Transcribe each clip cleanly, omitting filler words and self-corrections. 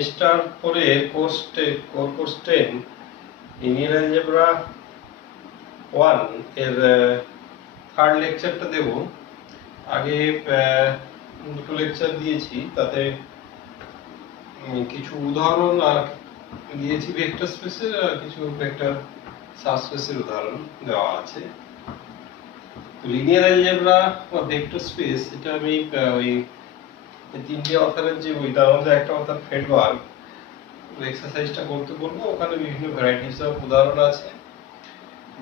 Semester 4 এর course 10 linear algebra 1 এর third লেকচারটা দেব। আগে দুটো লেকচার দিয়েছি, তাতে কিছু উদাহরণ আর দিয়েছি ভেক্টর স্পেসের, আর কিছু ভেক্টর সাবস্পেসের উদাহরণ দেওয়া আছে। লিনিয়ার অ্যালজেব্রা বা ভেক্টর স্পেস, এটা আমি ওই তিনটে অথারের যে বই, তার মধ্যে একটা অথার ফেডবার্গ এক্সারসাইজটা করতে বলবো। ওখানে বিভিন্ন ভ্যারাইটিস অফ উদাহরণ আছে,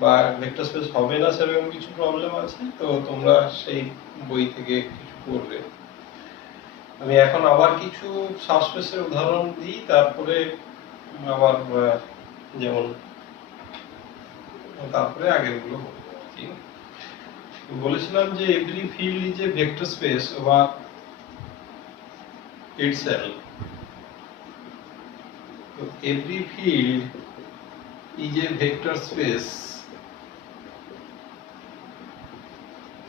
বা ভেক্টর স্পেস হবে না সেরকম কিছু প্রবলেম আছে, তো তোমরা সেই বই থেকে কিছু করবে। আমি এখন আবার কিছু সাবস্পেসের উদাহরণ দিই, তারপরে আবার যেমন তারপরে আগেরগুলো বলেছিলাম যে every field is a vector space over itself. So every field is a vector space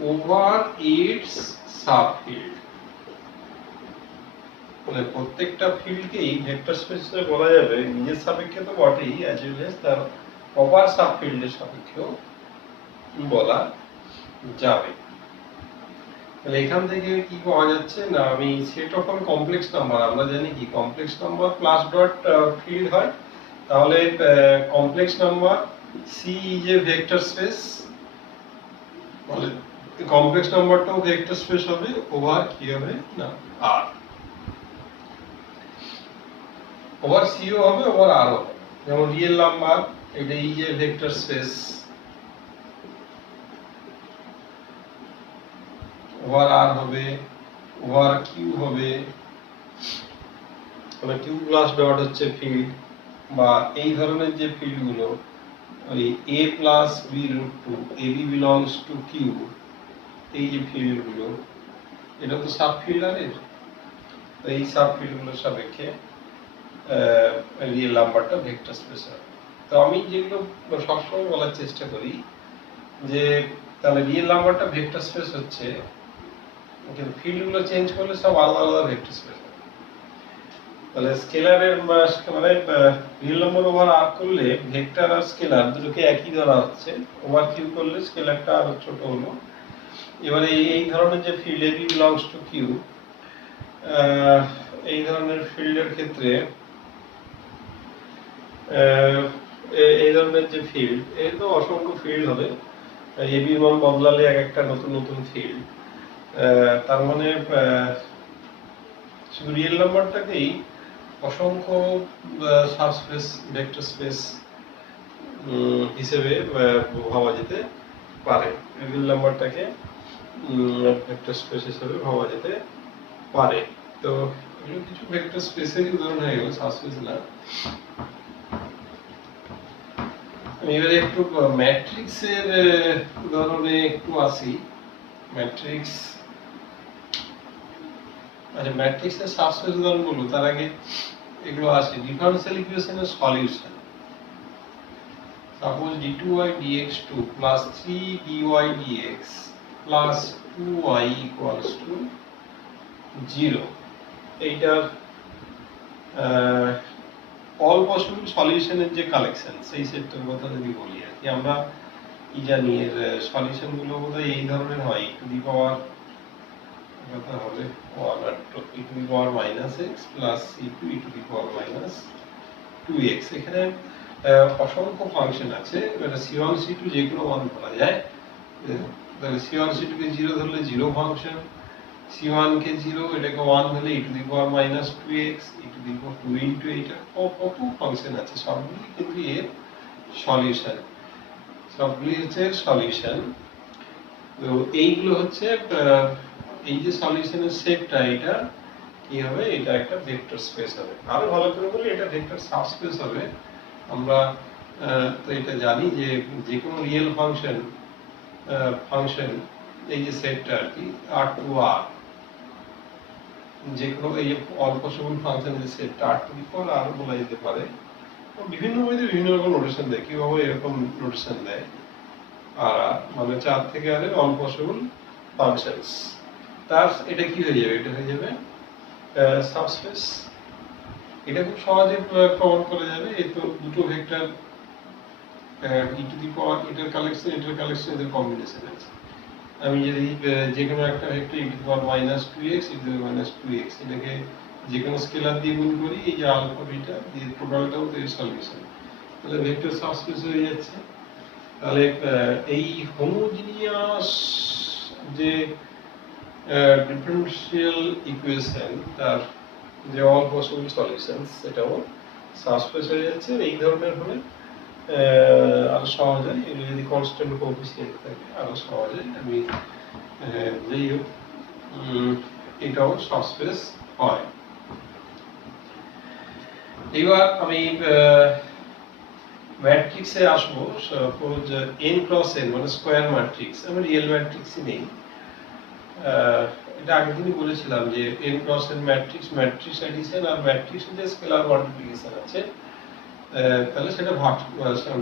over its subfield. মানে প্রত্যেকটা ফিল্ডকেই ভেক্টর স্পেস বলা যাবে, নিজের সাপেক্ষে তো বটেই, অ্যাজ ওয়েল এজ তার প্রপার সাবফিল্ডের সাপেক্ষেও বলা যাবে। তাহলে এখান থেকে কি পাওয়া যাচ্ছে না, আমি set of all complex number, আমরা জানি কি complex number plus dot field হয়, তাহলে complex number C is a vector space, মানে কমপ্লেক্স নাম্বারটাও ভেক্টর স্পেস হবে ওভার কি হবে না আর, ওভার সিও হবে ওভার আর হবে। যেমন রিয়েল নাম্বার, এটা is a vector space over R হবে, ওভার কিউ হবে, মানে কিউ প্লাস ডট হচ্ছে ফিল্ড, বা এই ধরনের যে ফিল্ডগুলো ওই এ plus B root two, A B belongs to Q, এই যে ফিল্ডগুলো, এটা তো সাব ফিল্ড আর এর, এই সাব ফিল্ডগুলোর সাপেক্ষে রিয়েল নাম্বারটা ভেক্টর স্পেস হবে। তো আমি যেগুলো সবসময় বলার চেষ্টা করি যে তাহলে রিয়েল নাম্বারটা ভেক্টর স্পেস হচ্ছে, কিন্তু ফিল্ডগুলো চেঞ্জ করলে সব আলাদা আলাদা ভেক্টর স্পেস হবে। তাহলে স্কেলারের মানে রিয়েল নাম্বার ওভার আর করলে ভেক্টর আর স্কেলার দুটোকে একই ধরা হচ্ছে, ওভার কিউ করলে স্কেলারটা আরো ছোট হলো। এবারে এই ধরনের যে field A B belongs to Q, এই ধরনের ফিল্ডের ক্ষেত্রে এই ধরনের যে ফিল্ড, এর তো অসংখ্য ফিল্ড হবে, এ বি মান বদলালে এক একটা নতুন নতুন ফিল্ড, তার মানে শুধু রিয়েল নাম্বারটাকেই অসংখ্য সাবস্পেস ভেক্টর স্পেস হিসেবে ভাবা যেতে পারে, রিয়েল নাম্বারটাকে ভেক্টর স্পেস হিসেবে ভাবা যেতে পারে। তো এগুলো কিছু ভেক্টর স্পেসের উদাহরণ হয়ে গেল, সাবস্পেস না। আমি এবারে একটু ম্যাট্রিক্সের উদাহরণে একটু আসি। ম্যাট্রিক্স, আচ্ছা ম্যাট্রিক্সের সাবস্পেস উদাহরণ বলবো, তার আগে এগুলো আসে ডিফারেনশিয়াল ইকুয়েশনের solution. Suppose d2y dx2 plus 3dy dx plus 2y equals to 0, এইটার অল পসিবল সলিউশনের যে কালেকশন, সেই সেটটার কথা যদি বলি আর কি, আমরা কি জানি এর সলিউশন গুলো বোধহয় এই ধরনের হয়, টু দি পাওয়ার কথা হবে 1 আর e to the power -x plus c2 e to the power -2x। এখানে অসংখ্য ফাংশন আছে, এটা c1 c2 যেগুলো মান ধরা যায়, তাহলে c1 c2 কে 0 ধরলে 0 ফাংশন, c1 কে 0, এটাকে 1 ধরলে e to the power -2x, e to the power 2 into এটা কত ফাংশন আছে, সবগুলি কিন্তু এর সলিউশন, সবগুলি হচ্ছে সলিউশন। তো এইগুলো হচ্ছে এই যে সলিউশনের সেটটা, এটা কি হবে, এটা একটা ভেক্টর স্পেস হবে। আরো ভালো করে বলি, এটা ভেক্টর সাবস্পেস হবে। আমরা তো এটা জানি যে যে কোনো রিয়েল ফাংশন এই যে সেটটা আর কি, আর টু আর, যে কোনো এই অল পসিবল ফাংশনের যে সেটটা আর টু দি পাওয়ার আর বলা যেতে পারে। বিভিন্ন বইতে বিভিন্ন রকম নোটেশন দেয়, কিভাবে এরকম নোটেশন দেয়, আর মানে 4 থেকে আর অল পসিবল ফাংশনস, তার এটা কি হয়ে যাবে, এটা হয়ে যাবে সাবস্পেস। এটা খুব সহজে প্রমাণ করা যাবে। এই তো দুটো ভেক্টর ই টু দি পাওয়ার এটার কালেকশন এটার কালেকশন এদের কম্বিনেশন আছে। আমি যদি যে কোনো একটা vector E to the power -2x E to the power -2x এটাকে যে কোনো স্কেলার দিয়ে গুণ করি, এই যে আলফা বিটা দিয়ে টোটালটাও তো এর সলিউশন, তাহলে ভেক্টর সাবস্পেস হয়ে যাচ্ছে। তাহলে এই হোমোজিনিয়াস যে ডিফারেনশিয়াল ইকুয়েশন তার যে অল পসিবল সলিউশনস সেটাও সাবস্পেস হয়ে যাচ্ছে। এই ধরনের হলে আরো সহজ হয়, এগুলো যদি কনস্ট্যান্ট কোএফিসিয়েন্ট থাকে আরো সহজ হয়। আমি যাই হোক এটাও সাবস্পেস হয়। এবার আমি ম্যাট্রিক্সে আসবো। সাপোজ n ক্রস n মানে স্কয়ার ম্যাট্রিক্স, আমি রিয়েল ম্যাট্রিক্সই নেই। এটা আগের দিনই বলেছিলাম যে n cross n matrix matrix addition আর ম্যাট্রিক্সের যে স্কেলার মাল্টিপ্লিকেশন আছে, তাহলে সেটা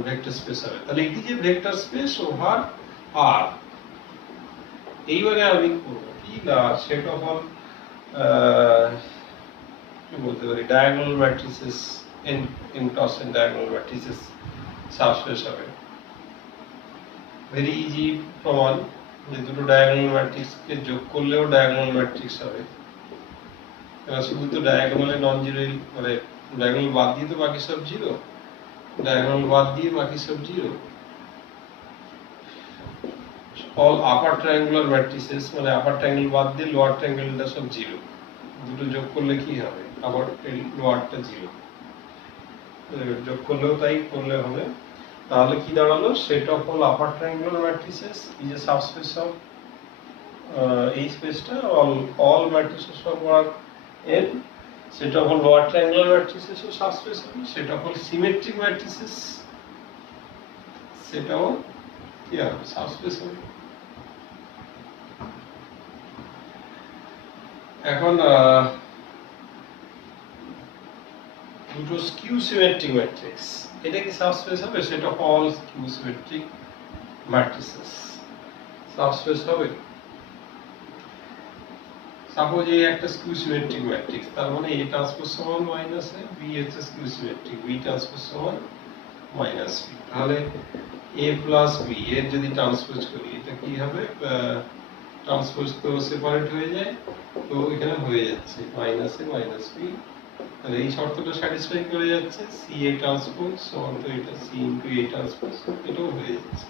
ভেক্টর স্পেস হবে। তাহলে এটি যে ভেক্টর স্পেস ওভার আর, এইবারে আমি করব কি না সেট অফ অল কি বলতে পারি diagonal matrices n cross n diagonal matrices subspace হবে। ভেরি ইজি প্রমাণ যে দুটো ডায়াগোনাল ম্যাট্রিক্সকে যোগ করলেও ডায়াগোনাল ম্যাট্রিক্স হবে। এবার শুধু তো ডায়াগোনালে নন জিরো, মানে ডায়াগোনাল বাদ দিয়ে তো বাকি সব জিরো, ডায়াগোনাল বাদ দিয়ে বাকি সব zero. All upper triangular matrices মানে আপার ট্রায়াঙ্গেল বাদ দিয়ে লোয়ার ট্রায়াঙ্গেলটা সব জিরো, দুটো যোগ করলে কি হবে আবার লোয়ারটা জিরো, যোগ করলেও তাই করলে হবে। তাহলে কি দাঁড়ালো, set of all upper triangular matrices is a subspace of এই স্পেসটা all matrices of R n, set of all lower triangular matrices ও সাবস্পেস হবে, set of all symmetric matrices সেটাও কি হবে সাবস্পেস হবে। এখন দুটো স্কিউ সিমেট্রিক ম্যাট্রিক্স, এটা কি সাবস্পেস হবে, set of all skew symmetric matrices subspace হবে। সাপোজ এই একটা স্কিউ সিমেট্রিক ম্যাট্রিক্স, তার মানে a ট্রান্সপোজ সমান মাইনাস a, b হচ্ছে স্কিউ সিমেট্রিক, b ট্রান্সপোজ সমান মাইনাস b। তাহলে a প্লাস b এর যদি ট্রান্সপোজ করি এটা কি হবে, ট্রান্সপোজ তো সেপারেট হয়ে যায়, তো এখানে হয়ে যাচ্ছে মাইনাস a মাইনাস b। তাহলে এই শর্তটা স্যাটিসফাই করে যাচ্ছে, c a ট্রান্সপোজ সমান তো এটা c ইনটু a ট্রান্সপোজ, এটাও হয়ে যাচ্ছে।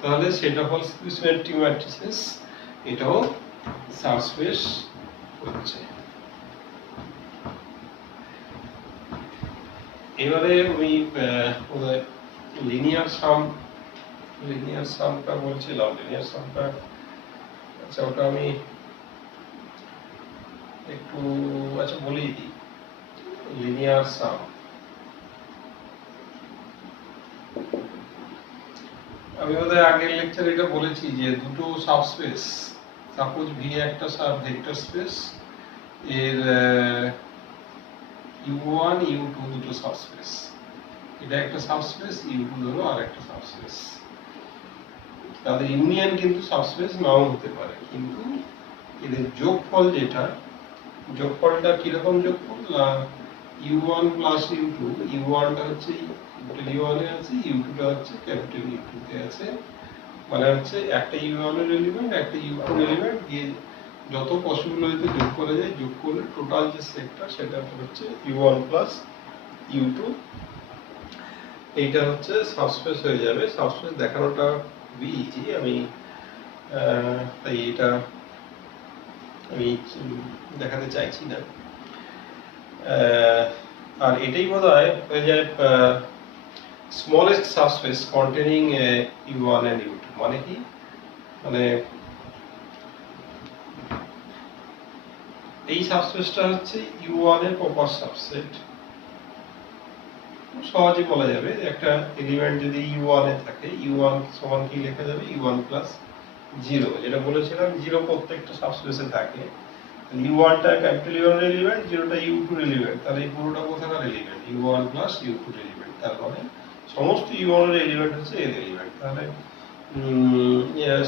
তাহলে set of all skew symmetric matrices এটাও সাবস্পেস হচ্ছে। এবারে আমি লিনিয়ার সামটা বলছিলাম, লিনিয়ার সামটা আচ্ছা ওটা আমি একটু আচ্ছা বলেই দিই। লিনিয়ার সাম আমি বোধহয় আগের লেকচারে এটা বলেছি যে দুটো সাবস্পেস, সাপোজ ভি একটা ভেক্টর স্পেস, এর u1 u2 দুটো সাবস্পেস, এটা একটা সাবস্পেস, u2 ধরো আর একটা সাবস্পেস। তাদের ইউনিয়ন কিন্তু সাবস্পেস নাও হতে পারে, কিন্তু এদের যোগফল যেটা, যোগফলটা কিরকম যোগফল, u1 প্লাস u2, u1 টা হচ্ছে u1 এ আছে, u2 টা হচ্ছে ক্যাপিটাল u2 তে আছে, মানে হচ্ছে একটা u1 এর এলিমেন্ট একটা u2 এর এলিমেন্ট দিয়ে যত পসিবল হইতে যোগ করা যায়, যোগ করলে টোটাল যে সেটটা সেটা হচ্ছে u1 প্লাস u2। এইটা হচ্ছে সাবস্পেস হয়ে যাবে। সাবস্পেস দেখানোটা খুবই ইজি, আমি তাই এটা আমি দেখাতে চাইছি না। আর এটাই বোধহয় হয়ে যায় smallest subspace containing u1 and u2, মানে কি, মানে এই সাবস্পেসটা হচ্ছে u1 এর প্রপার সাবসেট। সহজে বলা যাবে একটা এলিমেন্ট যদি u1 এ থাকে, u1 সমান কি লেখা যাবে, u1 প্লাস 0, যেটা বলেছিলাম 0 প্রত্যেকটা সাবস্পেসে থাকে। u1 টা ক্যাপিটাল u1 এর এলিমেন্ট, 0 টা u2 এর এলিমেন্ট, তাহলে এই পুরোটা কোথাকার এলিমেন্ট, u1 প্লাস u2 এর এলিমেন্ট, তার মানে সমস্ত u1 এর এলিমেন্ট হচ্ছে এর এলিমেন্ট। তাহলে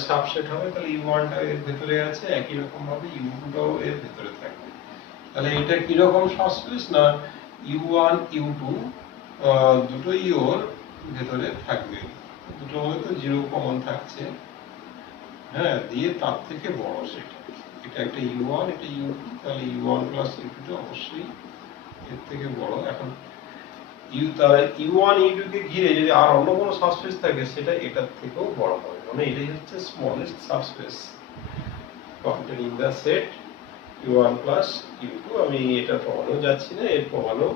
সাবসেট হবে, তাহলে u1 টা এর ভেতরে আছে, একই রকম ভাবে u2 টাও এর ভেতরে থাকবে। তাহলে এটা কিরকম সাবস্পেস না U1 U2 দুটোই ওর ভেতরে থাকবে, দুটোর মধ্যে তো 0 কমন থাকছে, হ্যাঁ, দিয়ে তার থেকে বড় সেটা, এটা একটা U1 এটা U2, তাহলে U1 প্লাস U2 টা অবশ্যই এর থেকে বড়। এখন তাহলে U1 U2 কে ঘিরে যদি আর অন্য কোনো সাবস্পেস থাকে সেটা এটার থেকেও বড় হবে, মানে এটাই হচ্ছে smallest subspace containing the set U1 plus U2। আমি এটা প্রমাণও যাচ্ছি না, এর প্রমাণও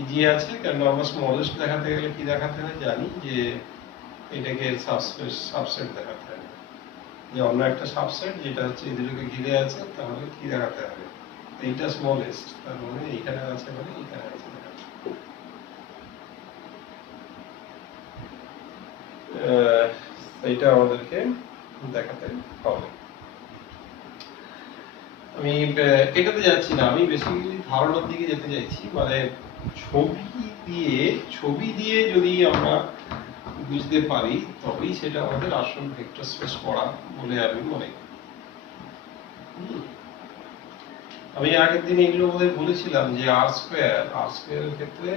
ইজি আছে, কারণ আমরা স্মলেস্ট দেখাতে গেলে কি দেখাতে হয় জানি, যে এটাকে সাবসেট দেখাতে হবে, যে অন্য একটা সাবসেট যেটা হচ্ছে এই দুটোকে ঘিরে আছে, তাহলে কি দেখাতে হবে, এইটা স্মলেস্ট, তার মানে এইখানে আছে, মানে এইখানে আছে, এইটা আমাদেরকে দেখাতে হবে। আমি এটাতে যাচ্ছি না, আমি বেসিক্যালি ধারণার দিকে যেতে চাইছি, মানে ছবি দিয়ে যদি আমরা বুঝতে পারি তবেই সেটা আমাদের আসল ভেক্টর স্পেস পড়া বলে আমি মনে করি। আমি আগের দিন এগুলো বোধহয় বলেছিলাম যে আর স্কোয়ারের ক্ষেত্রে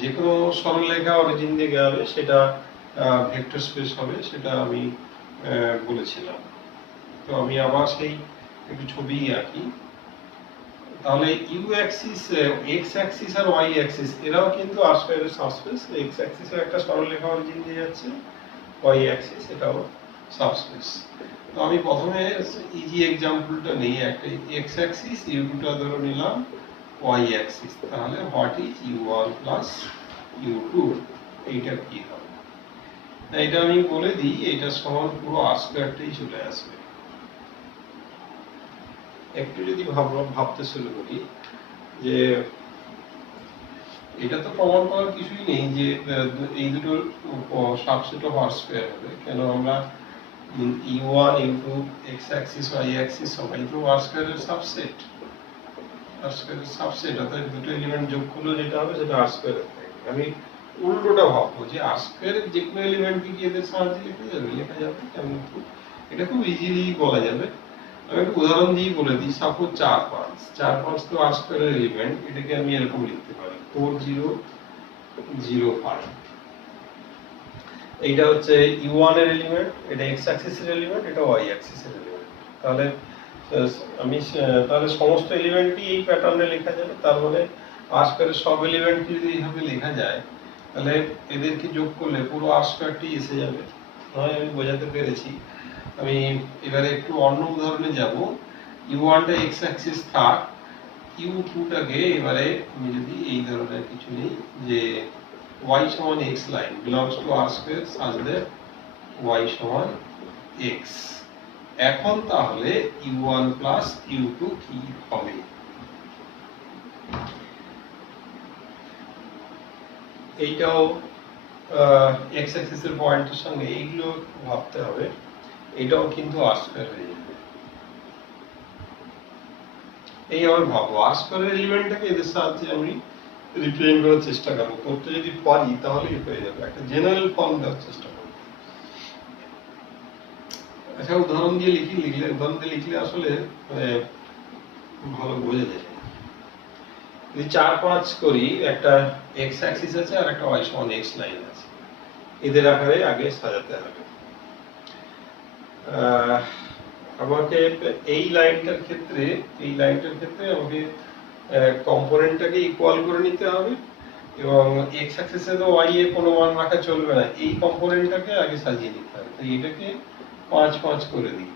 যে কোনো সরলরেখা অরিজিন দিয়ে গেলে সেটা ভেক্টর স্পেস হবে, সেটা আমি বলেছিলাম। তো আমি আবার সেই একটু ছবি আঁকি, তাহলে ইউ অ্যাক্সিস, এক্স অ্যাক্সিস আর ওয়াই অ্যাক্সিস এরাও কিন্তু আর স্কয়ারের সাবস্পেস। এক্স অ্যাক্সিসের একটা সরলরেখা অরিজিন দিয়ে যাচ্ছে, ওয়াই অ্যাক্সিস এটাও সাবস্পেস। তো আমি প্রথমে ইজি এক্সাম্পলটা নেই, একটা এক্স অ্যাক্সিস U2 টা ধরে নিলাম, ওয়াই অ্যাক্সিস, তাহলে what is U1 plus U2, এইটা কি হবে? এটা আমি বলে দিই, এটা সমান পুরো আর স্কয়ারটাই চলে আসবে। একটু যদি ভাবতে শুরু করি যে এটা তো প্রমাণ করার কিছুই নেই যে এই দুটোর সাবসেট অফ আর স্কয়ার হবে, কেন আমরা U1 U2 x Axis y Axis সবাই তো আর স্কয়ারের সাবসেট, আর স্কয়ারের সাবসেট, অর্থাৎ দুটো এলিমেন্ট যোগ করলে যেটা হবে সেটা আর স্কয়ারের থাকবে। আমি উল্টোটা ভাববো যে আর স্কয়ারের যে কোনো এলিমেন্টকে কি এদের সাহায্যে লেখা যাবে, কেমন, এটা খুব ইজিলি বলা যাবে। আমি একটা উদাহরণ দিয়ে বলে দিই, সাপোজ 4 5 তো আর স্কয়ারের এলিমেন্ট, এটাকে আমি এরকম লিখতে পারি 4 0 0 5। এইটা হচ্ছে U1 এর এলিমেন্ট, এটা x অ্যাক্সিসের এলিমেন্ট, এটা y অ্যাক্সিসের এলিমেন্ট। তাহলে আমি তাহলে সমস্ত এলিমেন্টই এই প্যাটার্নে লেখা যাবে, তার মানে আর স্কয়ারের সব এলিমেন্টকে যদি এইভাবে লেখা যায় তাহলে এদেরকে যোগ করলে পুরো আর স্কয়ারটি এসে যাবে। হয় আমি বোঝাতে পেরেছি। আমি এবারে একটু অন্য উদাহরণে যাব। U1 টা x অ্যাক্সিস থাক, U2 টাকে এবারে আমি যদি এই ধরনের কিছু নিই যে y সমান x line belongs to r square such that y সমান x, এখন তাহলে U1 প্লাস U2 কি হবে? এইটাও x অ্যাক্সিসের পয়েন্টের সঙ্গে এইগুলো ভাবতে হবে, এটাও কিন্তু আর স্কয়ার হয়ে যাবে। এই আবার ভাবো আর স্কয়ারের এলিমেন্টটাকে এদের সাহায্যে আমি রিপ্রেজেন্ট করার চেষ্টা করবো, করতে যদি পারি তাহলেই হয়ে যাবে, একটা জেনারেল ফর্ম দেওয়ার চেষ্টা করবো। আচ্ছা উদাহরণ দিয়ে লিখলে আসলে ভালো বোঝা যায়। যদি 4 5 করি, একটা x অ্যাক্সিস আছে আর একটা y সমান x লাইন আছে, এদের আকারে আগে সাজাতে হবে। আমাকে এই লাইনটার ক্ষেত্রে আমাকে কম্পোনেন্টটাকে ইকুয়াল করে নিতে হবে, এবং x অ্যাক্সিসে তো y এর কোনো মান রাখা চলবে না, এই কম্পোনেন্টটাকে আগে সাজিয়ে নিতে হবে। তো এটাকে 5 5 করে দিই,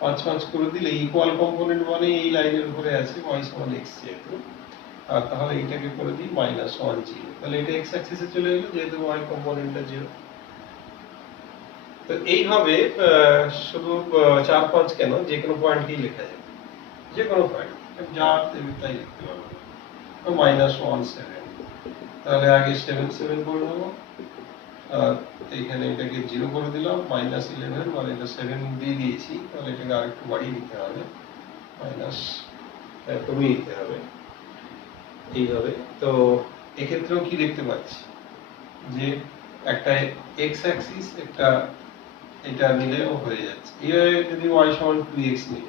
5 5 করে দিলে ইকুয়াল কম্পোনেন্ট মানে এই লাইনের উপরে আছে y সমান x যেহেতু, আর তাহলে এটাকে করে দিই -1 0, তাহলে এটা x অ্যাক্সিসে চলে এলো যেহেতু y কম্পোনেন্টটা 0। তো এইভাবে শুধু 4 5 কেন, যে কোনো পয়েন্টকেই লেখা যাবে, যে কোনো পয়েন্ট যা দেবে তাই লিখতে পারবো। -1 7, তাহলে আগে 7 7 করে নেবো, আর এইখানে এটাকে 0 করে দিলাম, -11, মানে এটা 7 দিয়ে দিয়েছি, তাহলে এটাকে আরেকটু বাড়িয়ে দিতে হবে, কমিয়ে দিতে হবে এইভাবে। তো এক্ষেত্রেও কি দেখতে পাচ্ছি যে একটা x অ্যাক্সিস, একটা এটা নিলেও হয়ে যাচ্ছে। এর যদি y সমান 2x নিই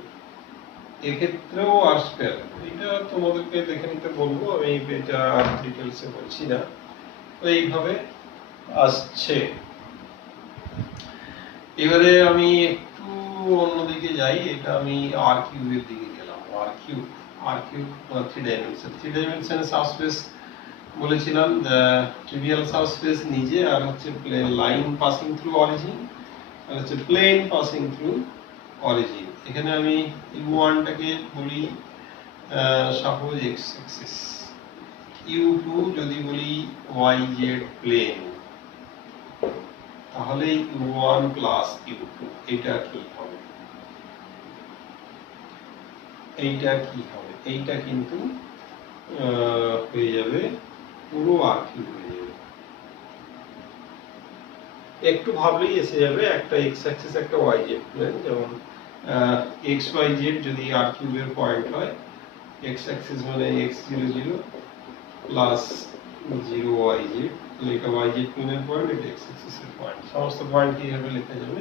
এক্ষেত্রেও আর স্কয়ার, এটা তোমাদেরকে দেখে নিতে বলবো, আমি এটা আর ডিটেলসে বলছি না। তো এইভাবে আসছে। এবারে আমি একটু অন্যদিকে যাই, এটা আমি আর কিউবের দিকে গেলাম। আর কিউব 3 ডাইমেনশন, 3 ডাইমেনশনে সাবস্পেস বলেছিলাম ট্রিভিয়াল সাবস্পেস নিজে, আর হচ্ছে লাইন পাসিং থ্রু অরিজিন, আর হচ্ছে প্লেন পাসিং থ্রু অরিজিন। এখানে আমি u1 টাকে বলি সাপোজ এক্স অ্যাক্সিস, u2 যদি বলি yz প্লেন, তাহলে u1 প্লাস u2 এটা কি হবে? এইটা কি হবে? এইটা কিন্তু হয়ে যাবে পুরো আর কিউব হয়ে যাবে। একটু ভাবলেই এসে যাবে একটা এক্স অ্যাক্সিস একটা ওয়াই জেড প্লেন, যেমন এক্স ওয়াই জেড যদি আর কিউবের পয়েন্ট হয়, এক্স অ্যাক্সিস মানে এক্স 0 0 প্লাস 0 ওয়াই জেড, তাহলে এটা ওয়াই জেড প্লেনের পয়েন্ট, এটা এক্স অ্যাক্সিসের পয়েন্ট, সমস্ত পয়েন্ট এইভাবে লেখা যাবে।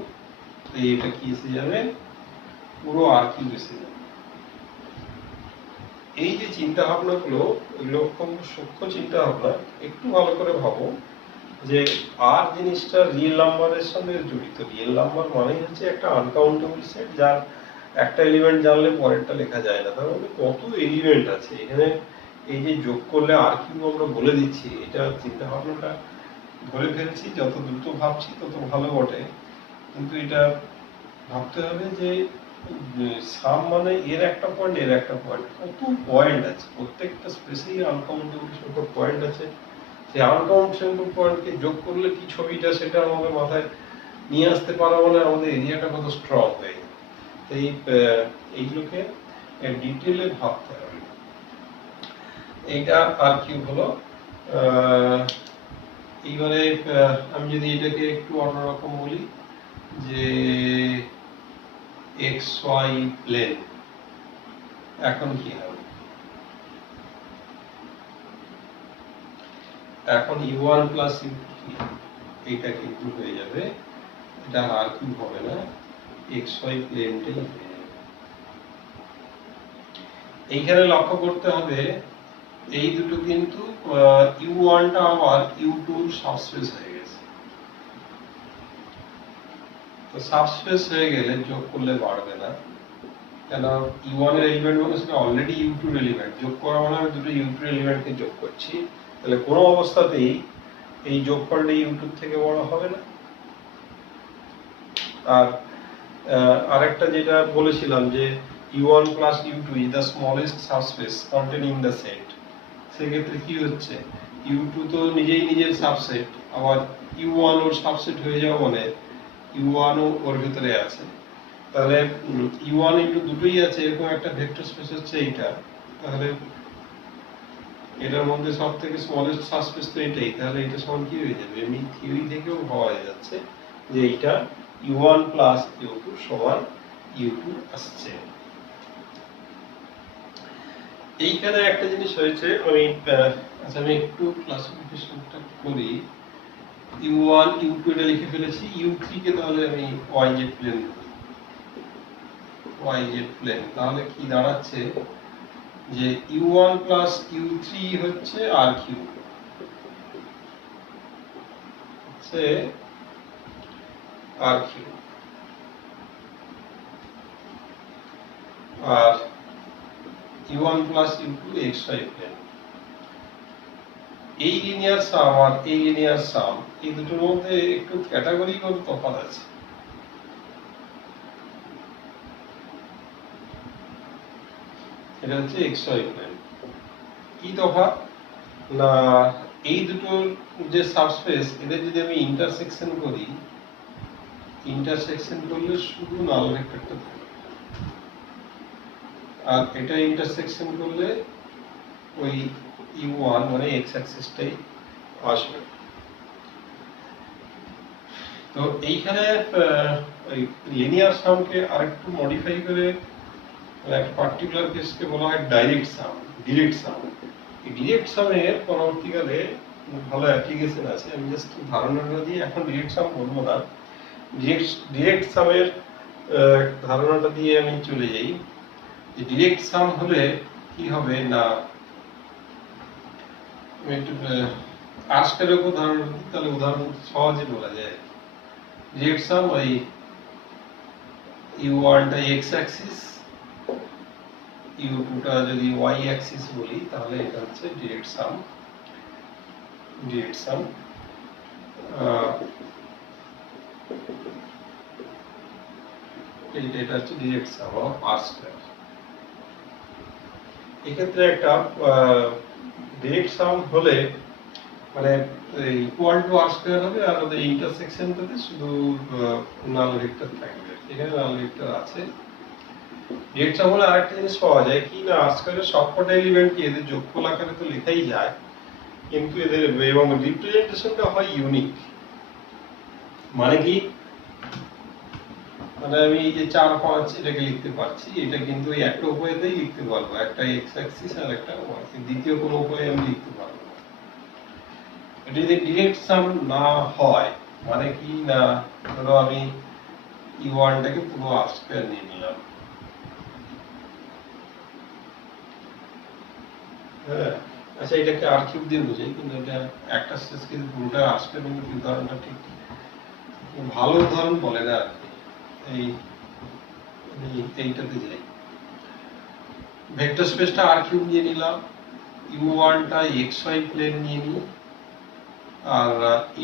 তো এটা কি এসে যাবে? পুরো আর কিউব এসে যাবে। এই যে চিন্তা ভাবনাগুলো, এগুলো খুব সূক্ষ্ম চিন্তা ভাবনা, একটু ভালো করে ভাবো যে আর জিনিসটা রিয়েল নাম্বারের সঙ্গে জড়িত। রিয়েল নাম্বার মানেই হচ্ছে একটা আনকাউন্টেবল সেট, যার একটা এলিমেন্ট জানলে পরেরটা লেখা যায় না। তার মানে কত এলিমেন্ট আছে এখানে, এই যে যোগ করলে আর কিউব আমরা বলে দিচ্ছি, এটা চিন্তা ভাবনাটা ধরে ফেলছি। যত দ্রুত ভাবছি তত ভালো বটে, কিন্তু এটা ভাবতে হবে যে সাম মানে এর একটা পয়েন্ট এর একটা পয়েন্ট, কত পয়েন্ট আছে, প্রত্যেকটা স্পেসেই আনকাউন্টেবল সংখ্যক পয়েন্ট আছে। সেই আনকাউন্ট সংখ্যক পয়েন্টকে যোগ করলে কি ছবিটা, সেটা আমাদের মাথায় নিয়ে আসতে পারা, মানে আমাদের এরিয়াটা কত স্ট্রং হয়ে যায়। এই এইগুলোকে ডিটেলে ভাবতে হবে। এইটা আর কিউব হলো। এইবারে আমি যদি এটাকে একটু অন্যরকম বলি, যে এক্স ওয়াই প্লেন, এখন কি হবে? এখন u1 প্লাস u2 এইটা কিন্তু হয়ে যাবে, এটা আর কিউব হবে না, xy প্লেনটাই হয়ে যাবে। এইখানে লক্ষ্য করতে হবে এই দুটো কিন্তু u1 টা আবার u2 এর সাবস্পেস হয়ে গেছে। তো সাবস্পেস হয়ে গেলে যোগ করলে বাড়বে না, কেন u1 এর এলিমেন্ট মানে সেটা অলরেডি u2 এর এলিমেন্ট, যোগ করা মানে আমি দুটো u2 এর এলিমেন্টকে যোগ করছি, তাহলে কোনো অবস্থাতেই এই যোগফলটা u2 থেকে বড় হবে না। আর আরেকটা যেটা বলেছিলাম যে u1 plus u2 is the smallest subspace containing the set, সেক্ষেত্রে কি হচ্ছে, u2 তো নিজেই নিজের সাবসেট, আবার u1 ওর সাবসেট হয়ে যাওয়া মানে u1 ও ওর ভিতরে আছে, তাহলে u1 into দুটোই আছে, এরকম একটা ভেক্টর স্পেস হচ্ছে এইটা। তাহলে এটার মধ্যে সব থেকে স্মলেস্ট সাবস্পেস তো এটাই, তাহলে এটা সমান কি হয়ে যাবে? এমনি থিওরি থেকেও ভাবা যাচ্ছে যে এইটা u1 প্লাস u2 সমান u2 আসছে। এইখানে একটা জিনিস হয়েছে, আমি একটু ক্লাসিফিকেশনটা করি। u1 u2 এটা লিখে ফেলেছি, u3 কে তাহলে আমি yz প্লেন, তাহলে কি দাঁড়াচ্ছে যে u1 প্লাস u3 হচ্ছে আর কিউব, হচ্ছে আর কিউব, আর u1 plus u2 xy plane. এই লিনিয়ার সাম আর এই লিনিয়ার সাম, এই দুটোর মধ্যে একটু ক্যাটাগরিক্যাল তফাৎ আছে। এটা হচ্ছে xy প্লেন। কি তফাৎ না, এই দুটোর যে সাবস্পেস, এদের যদি আমি ইন্টারসেকশন করি, ইন্টারসেকশন করলে শুধু নাল ভেক্টরটা থাকে, আর এটা ইন্টারসেকশন করলে ওই u1 মানে x অ্যাক্সিসটাই আসবে। তো এইখানে ওই লিনিয়ার সামকে আরেকটু মডিফাই করে একটা পার্টিকুলার কেসকে বলা হয় ডাইরেক্ট সাম, ডিরেক্ট সাম। এই ডিরেক্ট সামের পরবর্তীকালে ভালো অ্যাপ্লিকেশন আছে, আমি জাস্ট ধারণাটা দিয়ে এখন ডিরেক্ট সাম বলবো না। ডিরেক্ট সামের ধারণাটা দিয়ে আমি চলে যাই। যে ডিরেক্ট সাম হলে কি হবে না, আমি একটু আজকের উপর ধারণা দিই, তাহলে উদাহরণ সহজে বলা যায়। ডিরেক্ট সাম ওই u1 টা x অ্যাক্সিস, u2 টা যদি y অ্যাক্সিস বলি, তাহলে এটা হচ্ছে ডিরেক্ট সাম। এটা হচ্ছে direct some of r square. এক্ষেত্রে একটা ডিরেক্ট সাম হলে মানে ইকুয়াল টু r স্কয়ার হবে, আর ওদের ইন্টারসেকশনটাতে শুধু নাল ভেক্টর থাকবে। এখানে নাল ভেক্টর আছে। ডিরেক্ট সাম হলে আরেকটা জিনিস পাওয়া যায় কি না, r স্কয়ারের সবকটা এলিমেন্টকে এদের যোগফল আকারে তো লেখাই যায়, কিন্তু এদের এবং রিপ্রেজেন্টেশনটা হয় ইউনিক। মানে কি, মানে আমি এই যে 4 5 এটাকে লিখতে পারছি, এটা কিন্তু এই একটা উপায়তেই লিখতে পারবো, একটা x অ্যাক্সিস আর একটা y, দ্বিতীয় কোনো উপায়ে আমি লিখতে পারবো না। এটা যদি ডিরেক্ট সাম না হয়, মানে কি না, ধরো আমি u1 টাকে পুরো r স্কয়ার নিয়ে নিলাম, হ্যাঁ, আচ্ছা এটাকে r কিউব দিয়ে বোঝাই, কিন্তু এটা একটা স্টেজ কিন্তু পুরোটা r স্কয়ার, কিন্তু উদাহরণটা ঠিক ভালো উদাহরণ বলে না আর কি। এইটাতে যাই, ভেক্টর স্পেসটা r কিউব নিয়ে নিলাম, u1 টা xy প্লেন নিয়ে নিই, আর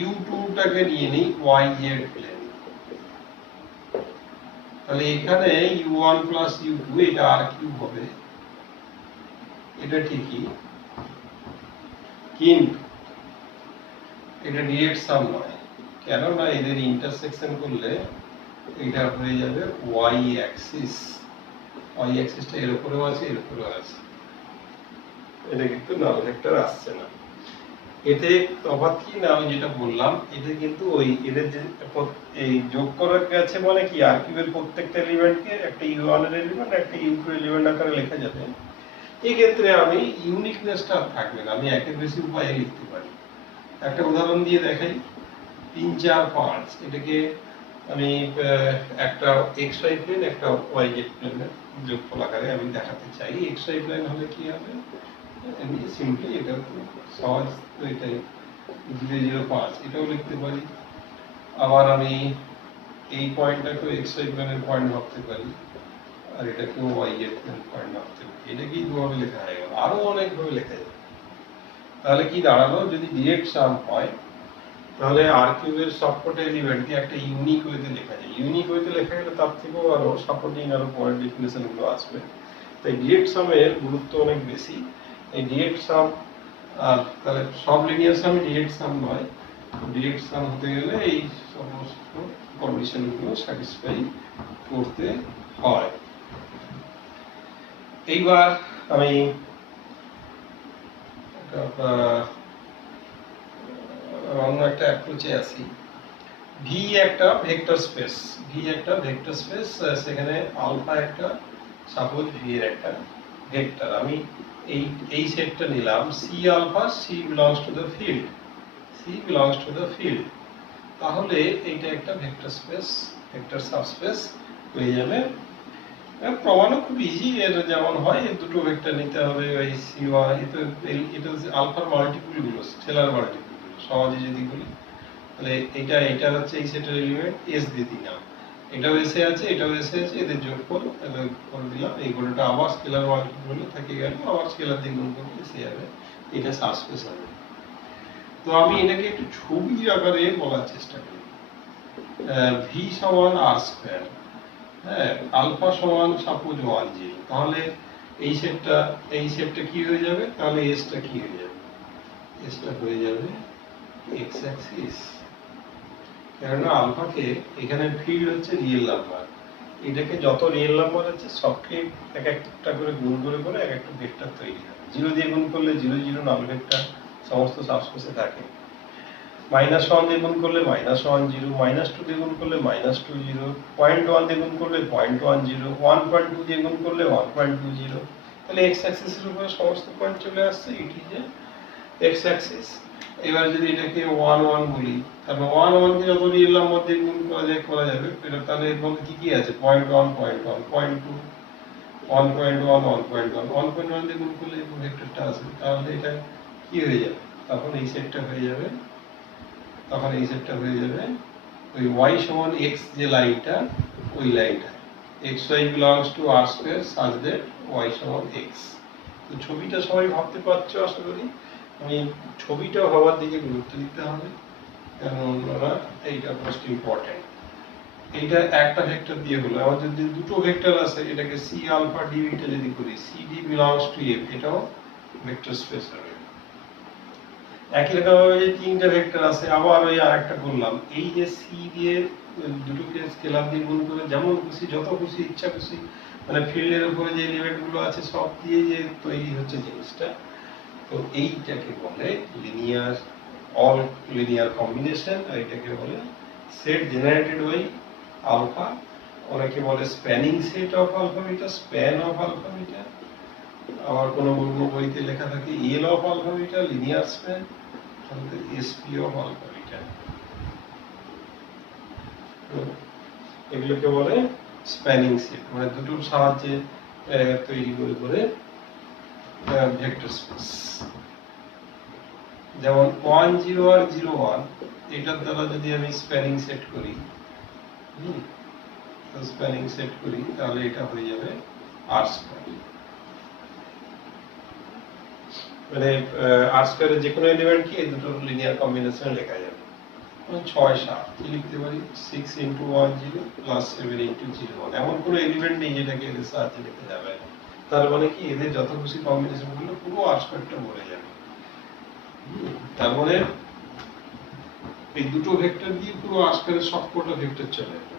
u2 টাকে নিয়ে নিই yz প্লেন। তাহলে এখানে u1 প্লাস u2 এটা r কিউব হবে, এটা ঠিকই, কিন্তু এটা ডিরেক্ট সাম নয়। কেননা এদের ইন্টারসেকশন করলে এটা হয়ে যাবে y অ্যাক্সিস। y অ্যাক্সিসটা এর উপরেও আছে, এর উপরেও আছে, এটা কিন্তু নাল ভেক্টর আসছে না। এতে তফাৎ কি না, আমি যেটা বললাম, এতে কিন্তু ওই এদের যে এই যোগ করার আছে, মানে কি আর কিউবের প্রত্যেকটা এলিমেন্টকে একটা u1 এর এলিমেন্ট একটা u2 এলিমেন্ট আকারে লেখা যাবে। এই ক্ষেত্রে আমি ইউনিকনেসটা থাকবে না, আমি একের বেশি উপায়ে লিখতে পারি। একটা উদাহরণ দিয়ে দেখাই, 3 4 5 এটাকে আমি একটা xy প্লেন একটা yz প্লেনের যোগফল আকারে আমি দেখাতে চাই। xy প্লেন হলে কি হবে, আমি সিম্পলি এটা সহজ, এটাই 0 0 5 এটাও লিখতে পারি। আবার আমি এই পয়েন্টটাকে xy প্লেনের পয়েন্ট ভাবতে পারি, আর এটাকেও yz প্লেন পয়েন্ট ভাবতে পারি। এটা কি দুভাবে লেখা হয়ে গেল, আরো অনেকভাবে লেখা যায়। তাহলে কি দাঁড়ালো, যদি ডিরেক্ট সাম হয় তাহলে r কিউবের সবকটা এলিমেন্টকে একটা ইউনিক ওয়েতে লেখা যায়। ইউনিক ওয়েতে লেখা গেলে তার থেকেও আরো সাপোর্টিং আরো পরের ডেফিনেশন গুলো আসবে। তাই ডিরেক্ট সামের গুরুত্ব অনেক বেশি। এই ডিরেক্ট সাম, তাহলে সব লিনিয়ার সামই ডিরেক্ট সাম নয়, ডিরেক্ট সাম হতে গেলে এই সমস্ত কন্ডিশনগুলো স্যাটিসফাই করতে হয়। এইবার আমি অন্য একটা অ্যাপ্রোচে আসি। ভি একটা ভেক্টর স্পেস, সেখানে আলফা একটা, সাপোজ ভি এর একটা ভেক্টর, আমি এই সেটটা নিলাম, C alpha, C belongs to the field, তাহলে এইটা একটা ভেক্টর স্পেস, ভেক্টর সাবস্পেস হয়ে যাবে। প্রমাণও খুব ইজি, এর যেমন হয় দুটো ভেক্টর নিতে হবে, ওই সি1, এটা আলফার মাল্টিপল গুলো, স্কেলার মাল্টিপল গুলো, সহজে যদি বলি তাহলে এটা হচ্ছে এই সেটের এলিমেন্ট, এস দিয়ে দিলাম, এটাও এসে আছে, এটাও এসে আছে, এদের যোগফল করে দিলাম, এই গোটাটা আবার স্কেলার মাল্টিপল থেকে গেল, আবার স্কেলার দিয়ে গুণ করলে এসে যাবে, এটা সাবস্পেস হবে। তো আমি এটাকে একটু ছবি আকারে বলার চেষ্টা করি। ভি সমান আর স্কয়ার, হ্যাঁ, আলফা সমান সাপোজ 1 0, তাহলে এই সেটটা কি হয়ে যাবে, তাহলে এসটা কি হয়ে যাবে, এসটা হয়ে যাবে এক্স অ্যাক্সিস। কেননা আলফাকে এখানে ফিল্ড হচ্ছে রিয়েল নাম্বার, এটাকে যত রিয়েল নাম্বার আছে সবকে এক একটা করে গুণ করে করে এক একটা ভেক্টর তৈরি হয়। 0 দিয়ে গুণ করলে 0 0 নাল ভেক্টর সমস্ত সাবস্পেসে থাকে, -1 দিয়ে গুণ করলে -1 0, -2 দিয়ে গুণ করলে -2 0, 0.1 দিয়ে গুণ করলে 0.1 0, 1.2 দিয়ে গুণ করলে 1.2 0। তাহলে এক্স অ্যাক্সিসের উপরে সমস্ত পয়েন্ট চলে আসছে, it is a x Axis. এবার যদি এটাকে 1 1 বলি, তারপর 1 1 কে যত রিয়েল নাম্বার দিয়ে গুণ করা যাবে, এটা তাহলে এর মধ্যে কি কি আছে? 0.1 0.1 0.2 1.1 1.1 1.1 দিয়ে গুণ করলে এই ভেক্টরটা আসবে। তাহলে এটা কি হয়ে যাবে? তখন এই সেটটা হয়ে যাবে, ওই y সমান x যে লাইনটা, ওই লাইনটা xy belongs to r square such that y সমান x। তো ছবিটা সবাই ভাবতে পারছো আশা করি। আমি ছবিটা ভাবার দিকে গুরুত্ব দিতে হবে, কারণ এইটা মোস্ট ইম্পর্টেন্ট। এইটা একটা ভেক্টর দিয়ে হলো। আমার যদি দুটো ভেক্টর আছে, এটাকে c আলফা d বিটা যদি করি, cd belongs to f, এটাও ভেক্টর স্পেস হবে। একই রকম ভাবে যে তিনটা ভেক্টর আছে, আবার ওই আরেকটা করলাম, এই যে c দিয়ে দুটোকে স্কেলার দিয়ে গুণ করে যেমন খুশি যত খুশি ইচ্ছা খুশি, মানে ফিল্ডের উপরে যে এলিমেন্ট গুলো আছে সব দিয়ে যে তৈরি হচ্ছে জিনিসটা, তো এইটাকে বলে লিনিয়ার, অল লিনিয়ার কম্বিনেশন। আর এটাকে বলে সেট জেনারেটেড বাই আলফা, অনেকে বলে spanning set of alpha beta, span of alpha beta. আবার কোনো বইতে লেখা থাকে L of alpha beta, linear span, SP of alpha beta. এগুলোকে বলে স্প্যানিং সেট, মানে দুটোর সাহায্যে তৈরি করে ভেক্টর স্পেস। যেমন 1 0 আর 0 1, এটার দ্বারা যদি আমি স্প্যানিং সেট করি, তাহলে এটা হয়ে যাবে আর স্কয়ার। মানে আর স্কয়ারের যে কোনো এলিমেন্ট কি এই দুটোর লিনিয়ার কম্বিনেশনে লেখা যাবে। 6 7 কি লিখতে পারি? 6 × 1 0 + 7 × 0 1। এমন কোনো এলিমেন্ট নেই যেটাকে এদের সাহায্যে লেখা যাবে। তার মানে কি এদের যত খুশি কম্বিনেশন গুলো পুরো আর স্কয়ারটা ভরে যাবে। তার মানে এই দুটো ভেক্টর দিয়ে পুরো আর স্কয়ারের সবকটা ভেক্টর চলে যাবে।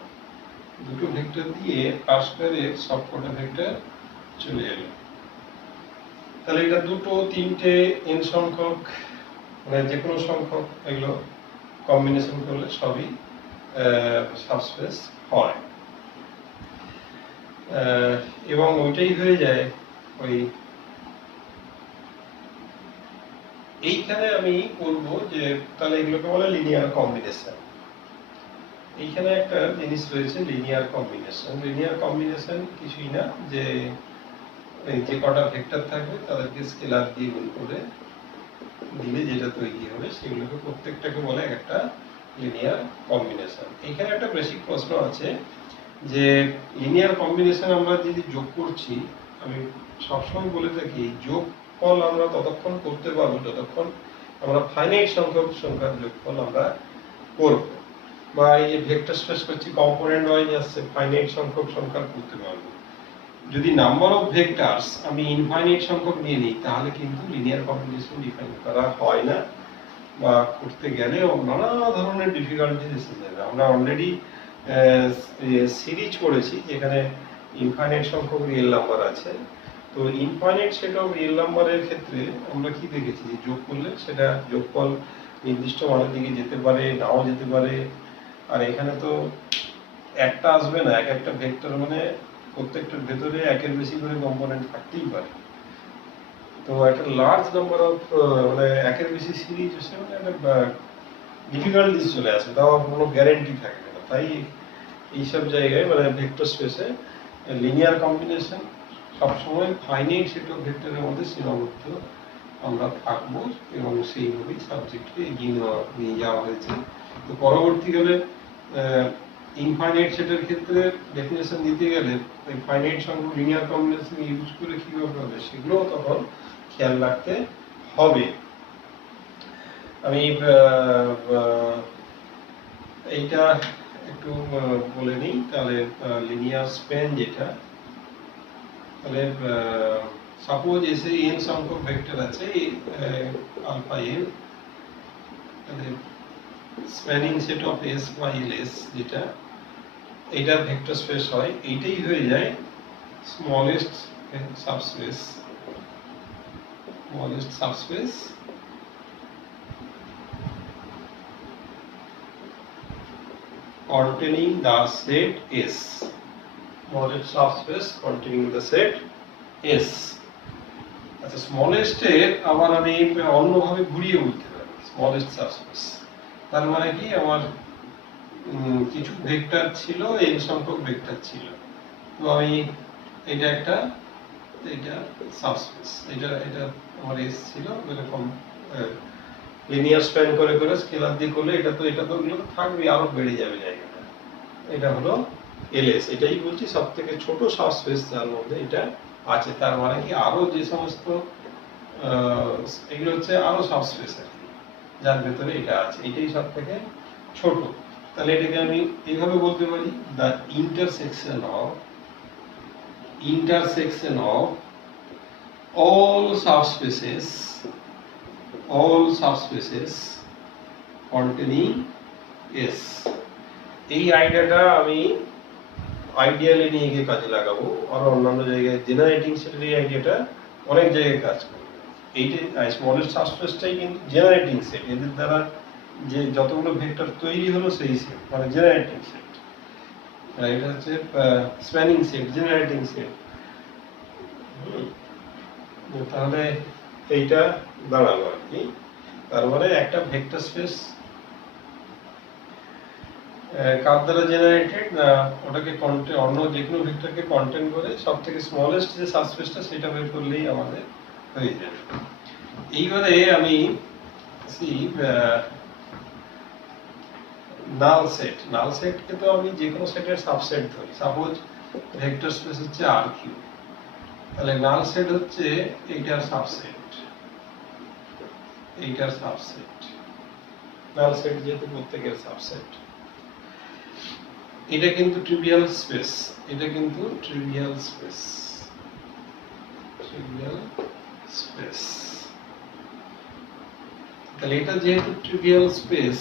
দুটো ভেক্টর দিয়ে আর স্কয়ারের সবকটা ভেক্টর চলে যাবে। তাহলে এটা দুটো তিনটে n সংখ্যক, মানে যে কোনো সংখ্যক এগুলো কম্বিনেশন করলে সবই সাবস্পেস হয়। এবং ওইটাই হয়ে যায় ওই, এইখানে আমি বলবো যে তাহলে এগুলোকে বলে লিনিয়ার কম্বিনেশন। এইখানে একটা জিনিস রয়েছে লিনিয়ার কম্বিনেশন। লিনিয়ার কম্বিনেশন কিছুই না, যে যে কটা ভেক্টর থাকবে তাদেরকে স্কেলার দিয়ে গুণ করে দিলে যেটা তৈরি হবে সেগুলোকে প্রত্যেকটাকে বলে একটা লিনিয়ার কম্বিনেশন। এখানে একটা বেসিক প্রশ্ন আছে যে লিনিয়ার কম্বিনেশন আমরা যদি যোগ করছি, আমি সবসময় বলে থাকি যোগফল আমরা ততক্ষণ করতে পারবো যতক্ষণ আমরা ফাইনাইট সংখ্যার যোগফল আমরা করব, বা এই যে ভেক্টর স্পেস করছি কম্পোনেন্ট ওয়াইজ আসছে, ফাইনাইট সংখ্যক সংখ্যা করতে পারবো। যদি নাম্বার অফ ভেক্টরস আমি ইনফাইনাইট সংখ্যক নিয়ে নিই, তাহলে কিন্তু লিনিয়ার কম্বিনেশন ডিফাইন করা হয় না, বা করতে গেলে নানা ধরনের ডিফিকাল্টিজ এসে যাবে। আমরা অলরেডি সিরিজ করেছি যেখানে ইনফাইনাইট সংখ্যক রিয়েল নাম্বার আছে। তো ইনফাইনাইট সেট অফ রিয়েল নাম্বারের ক্ষেত্রে আমরা কি দেখেছি, যে যোগ করলে সেটা যোগফল নির্দিষ্ট মানের দিকে যেতে পারে, নাও যেতে পারে। আর এখানে তো একটা আসবে না, এক একটা ভেক্টর মানে প্রত্যেকটার ভেতরে একের বেশি করে কম্পোনেন্ট থাকতেই পারে। তো একটা লার্জ নাম্বার অফ, মানে একের বেশি সিরিজ এসে মানে একটা ডিফিকাল্টিস চলে আসে, তাও কোনো গ্যারেন্টি থাকে না। তাই এইসব জায়গায় মানে ভেক্টর স্পেসে লিনিয়ার কম্বিনেশন সবসময় ফাইনাইট সেট অফ ভেক্টরের মধ্যে সীমাবদ্ধ আমরা থাকবো, এবং সেইভাবেই সাবজেক্টকে এগিয়ে নিয়ে যাওয়া হয়েছে। তো পরবর্তীকালে ইনফাইনাইট সেটের ক্ষেত্রে ডেফিনেশন দিতে গেলে ওই ফাইনাইট সংখ্যক লিনিয়ার কম্বিনেশন ইউজ করে কিভাবে হবে সেগুলোও তখন খেয়াল রাখতে হবে। আমি এইটা একটু বলে নিই তাহলে। লিনিয়ার স্প্যান যেটা, তাহলে সাপোজ এসে n সংখ্যক ভেক্টর আছে আলফা n, তাহলে spanning set of s by ls যেটা, এটা ভেক্টর স্পেস হয়। এইটাই হয়ে যায় smallest subspace containing the set S, smallest subspace containing the set S। আচ্ছা, স্মলেস্টের আবার আমি অন্যভাবে ঘুরিয়ে বলতে পারি, স্মলেস্ট সাবস্পেস তার মানে কি আমার কিছু ভেক্টর ছিল, n সংখ্যক ভেক্টর ছিল, তো আমি এটা একটা, এটা সাবস্পেস, এটা এটা আমার এস ছিল, এরকম লিনিয়ার স্প্যান করে করে স্কেলার দিয়ে করলে এটা তো ওগুলো তো থাকবে, আরো বেড়ে যাবে জায়গাটা। এটা হলো এলএস, এটাই বলছি সবথেকে ছোট সাবস্পেস যার মধ্যে এটা আছে। তার মানে কি আরো যে সমস্ত এগুলো হচ্ছে আরো সাবস্পেস আর কি, যার ভেতরে এটা আছে, এটাই সব থেকে ছোট। তাহলে এটাকে আমি এইভাবে বলতে পারি, the intersection of all subspaces containing S। এই আইডিয়াটা আমি আইডিয়ালি নিয়ে গিয়ে কাজে লাগাবো, আর অন্যান্য জায়গায় জেনারেটিং সেটের এই আইডিয়াটা অনেক জায়গায় কাজ করবে। এইটা স্মলেস্ট সাবস্পেসটাই কিন্তু জেনারেটিং সেট, এদের দ্বারা যে যতগুলো ভেক্টর তৈরি হলো সেই সেট, মানে জেনারেটিং সেট। এটা হচ্ছে স্প্যানিং সেট, জেনারেটিং সেট। তাহলে এইটা দাঁড়ালো আর কি। তার মানে একটা ভেক্টর স্পেস কার দ্বারা জেনারেটেড, না ওটাকে অন্য যে কোনো ভেক্টরকে কন্টেন করে সব থেকে স্মলেস্ট যে সাবস্পেসটা সেটা বের করলেই আমাদের হয়ে যাবে। এইবারে আমি নাল সেটকে তো আমি যে কোনো সেটের সাবসেট ধরি, সাপোজ ভেক্টর স্পেস হচ্ছে আর কিউ, তাহলে নাল সেট হচ্ছে এইটার সাবসেট, নাল সেট যেহেতু প্রত্যেকের সাবসেট। এটা কিন্তু ট্রিভিয়াল স্পেস, তাহলে এটা যেহেতু ট্রিভিয়াল স্পেস,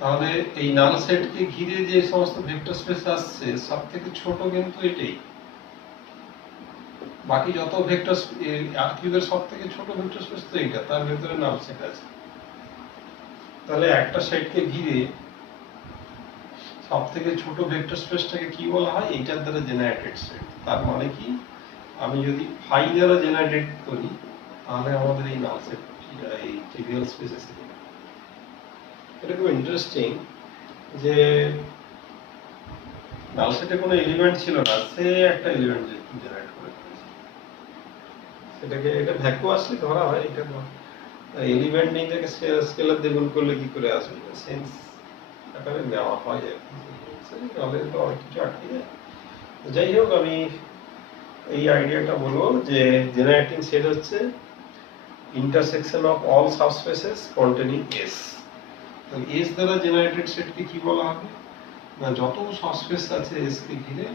তাহলে এই নাল সেটকে ঘিরে যে সমস্ত ভেক্টর স্পেস আসছে সব থেকে ছোট কিন্তু এটাই। বাকি যত ভেক্টর আর কিউবের সব থেকে ছোট ভেক্টর স্পেস তো এইটা, তার ভেতরে নাল সেট আছে। তাহলে একটা সেটকে ঘিরে সব থেকে ছোট ভেক্টর স্পেসটাকে কি বলা হয়, এইটার দ্বারা জেনারেটেড সেট। তার মানে কি আমি যদি ফাই দ্বারা জেনারেটেড করি তাহলে আমাদের এই নাল সেট, এই ট্রিভিয়াল স্পেস এসে যাবে। এটা খুব ইন্টারেস্টিং যে নাল সেটে কোনো এলিমেন্ট ছিল না, সে একটা এলিমেন্ট জেনারেট করে ফেলেছে। সেটাকে এটা ভ্যাকু আসলে ধরা হয়, এটা এলিমেন্ট নেই থেকে স্কেলার দিয়ে গুণ করলে কি করে আসবে, সেন্স আকারে নেওয়া হয় আর কি। তাহলে তো অনেক কিছু আটকে যায়। যাই হোক, আমি এই আইডিয়াটা বলবো যে জেনারেটিং সেট হচ্ছে intersection of all subspaces containing S. S দ্বারা জেনারেটেড সেটকে কি বলা হবে, না যত সাবস্পেস আছে এস কে ঘিরে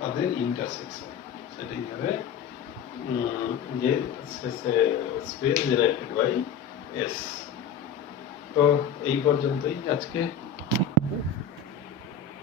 তাদের ইন্টারসেকশন, সেটাই হবে যে স্পেস জেনারেটেড বাই এস। তো এই পর্যন্তই আজকে।